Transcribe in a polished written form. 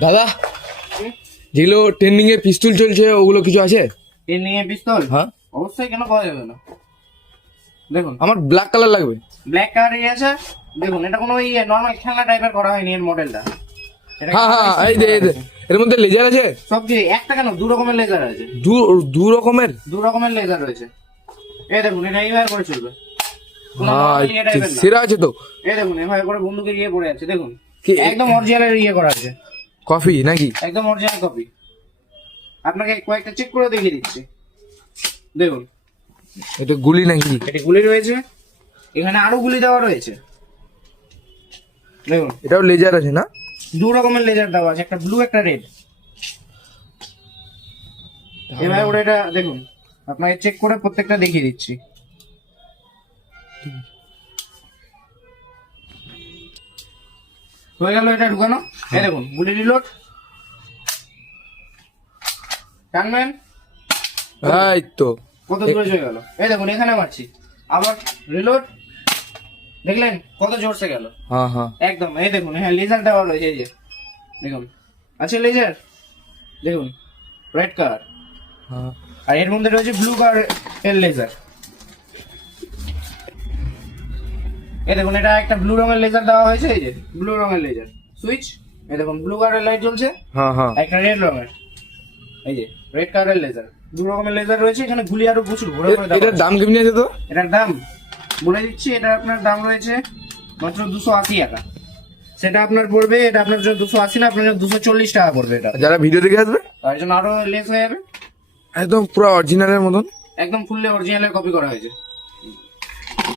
দাদা, যেগুলো ট্রেন্ডিং এ পিস্তল চলছে ওগুলো কিছু আছে? ট্রেন্ডিং এ পিস্তল? হ্যাঁ, অবশ্যই, কেন পাওয়া যাবে না। দেখুন, আমার ব্ল্যাক কালার লাগবে। ব্ল্যাক কালারই আছে। দেখুন, এটা কোনো নর্মাল খেলনা টাইপের করা হয়নি এর মডেলটা। হ্যাঁ হ্যাঁ, এই যে এর মধ্যে লেজার আছে সব কিছু। একটা কেন, দু রকমের লেজার আছে। দু রকমের লেজার রয়েছে। এই দেখুন, এটা এইভাবে করে চলবে। সেরা আছে তো। এই দেখুন, এভাবে করে বন্দুকের পড়ে আছে। দেখুন, কি একদম অরিজিনাল করা আছে। কফি নাকি? একদম অরিজিনাল কপি। আপনাকে কয়েকটা চেক করে দেখিয়ে দিচ্ছি। দেখুন, এটা গুলি নাকি? এটি গুলি রয়েছে, এখানে আরো গুলি দেওয়া রয়েছে। দেখুন, এটাও লেজার আছে না? দু রকমের লেজার দেওয়া আছে, একটা ব্লু একটা রেড। এভাবে করে এটা দেখুন, আপনাকে চেক করে প্রত্যেকটা দেখিয়ে দিচ্ছি। হয়ে গেল এটা ঢুকানো। এই দেখুন, গুলি রিলোড। টানবেন, এই তো কত দূরে চলে গেল। এই দেখুন, এখানে মারছি, আবার রিলোড। দেখলেন কত জোরসে গেল। হ্যাঁ হ্যাঁ, একদম। এই দেখুন, হ্যাঁ লেজার দেওয়া রয়েছে। এই যে দেখুন, আছে লেজার। দেখুন, রেড কালার, হ্যাঁ। আর এর মধ্যে রয়েছে ব্লু কালার এর লেজার। এই দেখুন, এটা একটা ব্লু রঙের লেজার দেওয়া হয়েছে। এই যে ব্লু রঙের লেজার সুইচ। এই দেখুন, ব্লু কালারের লাইট জ্বলছে। হ্যাঁ হ্যাঁ, একটা রেড রঙের, এই যে রেড কালারের লেজার। দু রকমের লেজার রয়েছে। এখানে গুলি আরো প্রচুর ভরে ভরে দেওয়া এটার আছে। দাম কেমনি আছে তো? এটার দাম বলে দিচ্ছি। এটা আপনার দাম রয়েছে মাত্র 280 টাকা। সেটা আপনার পড়বে, এটা আপনার জন্য 280 না, আপনার জন্য 240 টাকা পড়বে। এটা যারা ভিডিও দেখে আসবে তার জন্য আরো লেস হয়ে যাবে। একদম পুরো অরিজিনালের মতন। একদম ফুললি অরিজিনালের কপি করা হয়েছে।